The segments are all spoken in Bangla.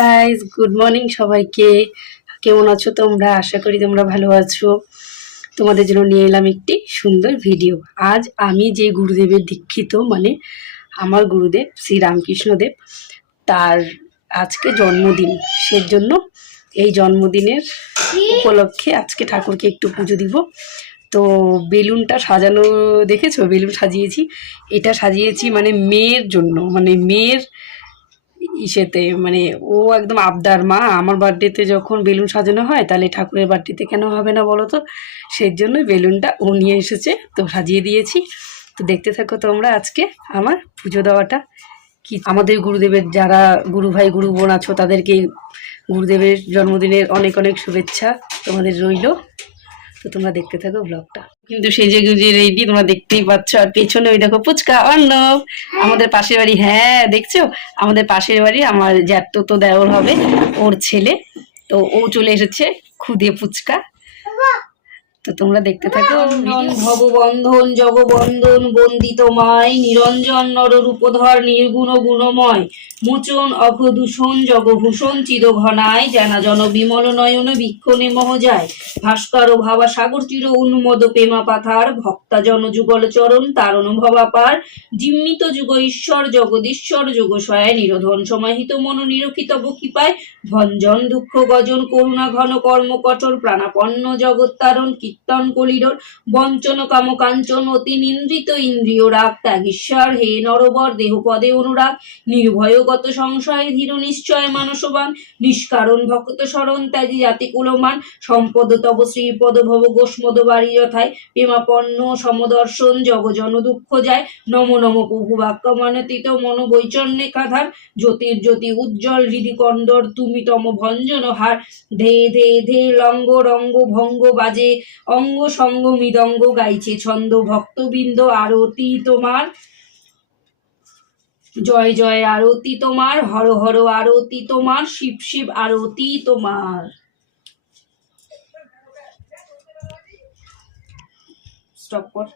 গাইস, গুড মর্নিং সবাইকে। কেমন আছো তোমরা? আশা করি তোমরা ভালো আছো। তোমাদের জন্য নিয়ে এলাম একটি সুন্দর ভিডিও। আজ আমি যে গুরুদেবের দীক্ষিত, মানে আমার গুরুদেব শ্রী রামকৃষ্ণদেব, তার আজকে জন্মদিন। সেজন্য এই জন্মদিনের উপলক্ষে আজকে ঠাকুরকে একটু পুজো দিব। তো বেলুনটা সাজানো দেখেছো? বেলুন সাজিয়েছি। এটা সাজিয়েছি মানে মেয়ের জন্য, মানে মেয়ের ইসেতে, মানে ও একদম আবদার, মা আমার বার্থডেতে যখন বেলুন সাজানো হয় তাহলে ঠাকুরের বার্থডেতে কেন হবে না বলো তো। সেই জন্য বেলুনটা ও নিয়ে এসেছে, তো সাজিয়ে দিয়েছি। তো দেখতে থাকো তোমরা আজকে আমার পুজো দেওয়াটা। কি আমাদের গুরুদেবের যারা গুরু ভাই গুরু বোন আছো তাদেরকে গুরুদেবের জন্মদিনের অনেক অনেক শুভেচ্ছা তোমাদের রইল। তো তোমরা দেখতে থাকো ব্লগটা। কিন্তু সেজে গুজে রেডি তোমরা দেখতেই পাচ্ছ। আর পেছনে ওই দেখো পুচকা অর্ণব, আমাদের পাশের বাড়ি। হ্যাঁ দেখছো, আমাদের পাশের বাড়ি আমার জ্যাঠতো দেওর হবে, ওর ছেলে। তো ও চলে এসেছে খুদে পুচকা। তো তোমরা দেখতে থাকো। ভববন্ধন জগবন্ধন বন্দিত মায়, নিরঞ্জন নররূপধর নির্গুণ গুণময়, মোচন অঘদূষণ জগভূষণ চিরঘনায়, জানা জন বিমল নয়ন বীক্ষণে মোহ যায়, ভাস্কর ভাবা সাগর চির উন্মদ প্রেমা পাথার, ভক্তা জন যুগল চরণ তারণ ভবাপার, জিম্মিত যুগ ঈশ্বর জগদীশ্বর যোগশয়, নিরোধন সমাহিত মন নিরখিত বকিপায়, ভঞ্জন দুঃখ গজন করুণা ঘন কর্ম কঠোর, প্রাণাপন্ন জগত্তারণ কীর্তন কলিডোর, বঞ্চন কাম কাঞ্চন অতি নিন্দ্রিত ইন্দ্রিয় রাগ, ত্যাগীশ্বর হে নরবর দেহ পদে অনুরাগ, নির্ভয়গত সংশয় ধীর নিশ্চয় মানসবান, নিষ্কারণ ভক্ত শরণ ত্যাজি জাতি কুলমান, সম্পদ তব শ্রীপদ ভব গোষ্মদ বাড়ি যথায়, প্রেমাপন্ন সমদর্শন জগজন দুঃখ যায়, নম নম প্রভু বাক্য মানতিত মন বৈচন্যে কাধার, জ্যোতির জ্যোতি উজ্জ্বল হৃদি কন্দর তুমি তম ভঞ্জন হার, ধে ধে ধে লঙ্গ রঙ্গ ভঙ্গ বাজে অঙ্গ সঙ্গ মৃদঙ্গ গাইছে ছন্দ ভক্তবৃন্দ আরতি তোমার, জয় জয় আরতি তোমার, হর হর আরতি তোমার, শিব শিব আরতি তোমার। স্টপ কর।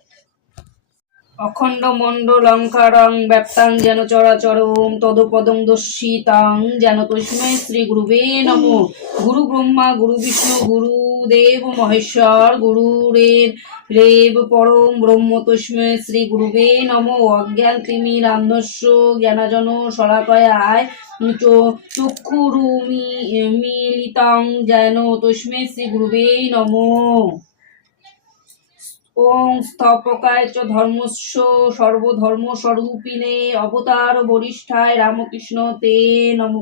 অখণ্ড মণ্ডলঙ্কারং ব্যাপ্তাং যেন চরাচর ওম তদপদং দর্শিতাং যেন তস্মৈ শ্রী গুরুবে নমঃ। গুরু ব্রহ্মা গুরু বিষ্ণু গুরুদেব মহেশ্বর, গুরুরের রেব পরম ব্রহ্ম তস্মৈ শ্রী গুরুবে নমঃ। অজ্ঞান তিমিরান্ধস্য জ্ঞানাজন শলাকয়ায় চক্ষুরুন্মীলিতাং যেন তস্মৈ শ্রী গুরুবে নমঃ। ওং স্থপকায় চ ধর্মস্য সর্বধর্মস্বরূপিণে অবতার বরিষ্ঠায় রামকৃষ্ণ তে নমঃ।